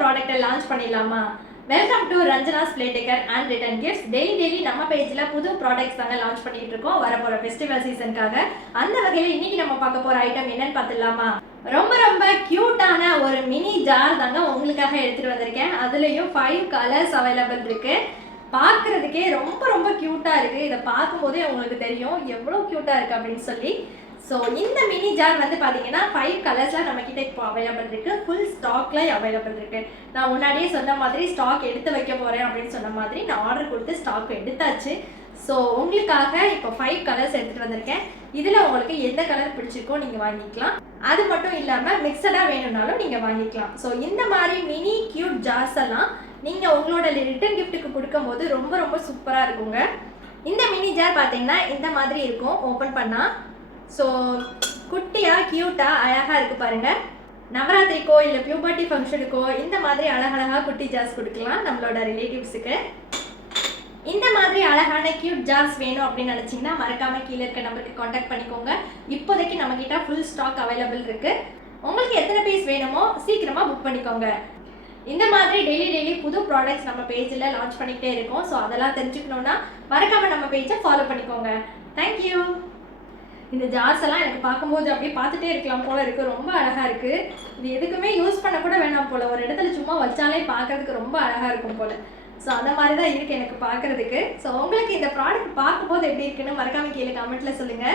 ப்ராடக்ட்டை லான்ச் பண்ணிடலாமா? Welcome to Ranjana's play decor and return gifts daily daily நம்ம பேஜில் புது ப்ராடக்ட்ஸ் தாங்க லான்ச் பண்ணிட்டு இருக்கோம். வரப்போற ஃபெஸ்டிவல் சீசனுக்காக அந்த வகையில் இன்னைக்கு நம்ம பார்க்க போற ஐட்டம் என்னன்னு பார்த்துடலாமா? ரொம்ப ரொம்ப க்யூட்டான ஒரு மினி ஜார் தாங்க உங்களுக்காக எடுத்துட்டு வந்திருக்கேன். அதுலயும் ஃபைவ் கலர்ஸ் அவைலபிள் இருக்கு. பார்க்கறதுக்கே ரொம்ப ரொம்ப க்யூட்டாக இருக்குது இதை பார்க்கும்போதே உங்களுக்கு தெரியும். எவ்வளோ க்யூட்டாக இருக்குது அப்படின்னு சொல்லி. ஸோ இந்த மினி ஜார் வந்து பார்த்தீங்கன்னா ஃபைவ் கலர்ஸில் நம்மக்கிட்ட இப்போ அவைலபிள் இருக்குது ஃபுல் ஸ்டாக்லேயும் அவைலபிள் இருக்குது நான் முன்னாடியே சொன்ன மாதிரி ஸ்டாக் எடுத்து வைக்க போகிறேன் அப்படின்னு சொன்ன மாதிரி நான் ஆர்டர் கொடுத்து ஸ்டாக் எடுத்தாச்சு. ஸோ உங்களுக்காக இப்போ ஃபைவ் கலர்ஸ் எடுத்துகிட்டு வந்திருக்கேன். இதில் உங்களுக்கு எந்த கலர் பிடிச்சிருக்கோ நீங்கள் வாங்கிக்கலாம். அது மட்டும் இல்லாமல் மிக்சடாக வேணும்னாலும் நீங்கள் வாங்கிக்கலாம். ஸோ இந்த மாதிரி மினி கியூட் ஜார்ஸ் எல்லாம் நீங்கள் உங்களோட ரிட்டன் கிஃப்ட்டுக்கு கொடுக்கும்போது ரொம்ப ரொம்ப சூப்பராக இருக்குங்க. இந்த மினி ஜார் பார்த்தீங்கன்னா இந்த மாதிரி இருக்கும். ஓப்பன் பண்ணால் ஸோ குட்டியாக க்யூட்டாக அழகாக இருக்குது பாருங்கள் நவராத்திரிக்கோ இல்லை பியூபர்ட்டி ஃபங்க்ஷனுக்கோ இந்த மாதிரி அழகழகாக குட்டி ஜார்ஸ் கொடுக்கலாம் நம்மளோட ரிலேட்டிவ்ஸுக்கு இந்த மாதிரி அழகான கியூட் ஜார்ஸ் வேணும் அப்படின்னு நினச்சிங்கன்னா மறக்காமல் கீழே இருக்க நம்பருக்கு காண்டாக்ட் பண்ணிக்கோங்க. இப்போதைக்கு நம்மக்கிட்ட ஃபுல் ஸ்டாக் அவைலபிள் இருக்குது உங்களுக்கு எத்தனை பீஸ் வேணுமோ சீக்கிரமாக புக் பண்ணிக்கோங்க. இந்த மாதிரி டெய்லி டெய்லி புது ப்ராடக்ட்ஸ் நம்ம பேஜில் லான்ச் பண்ணிக்கிட்டே இருக்கோம். ஸோ அதெல்லாம் தெரிஞ்சுக்கணுன்னா மறக்காமல் நம்ம பேஜை ஃபாலோ பண்ணிக்கோங்க. தேங்க்யூ இந்த ஜார்ஸ் எல்லாம் எனக்கு பார்க்கும்போது அப்படியே பார்த்துட்டே இருக்கலாம் போல இருக்கு. ரொம்ப அழகா இருக்கு. இது எதுக்குமே யூஸ் பண்ண கூட வேணாம் போல. ஒரு இடத்துல சும்மா வச்சாலே பார்க்கறதுக்கு ரொம்ப அழகா இருக்கும் போல. ஸோ அந்த மாதிரி தான் இருக்கு எனக்கு பார்க்கறதுக்கு. ஸோ உங்களுக்கு இந்த ப்ராடக்ட் பார்க்கும்போது எப்படி இருக்குன்னு மறக்காம கீழே கமெண்ட்ல சொல்லுங்க.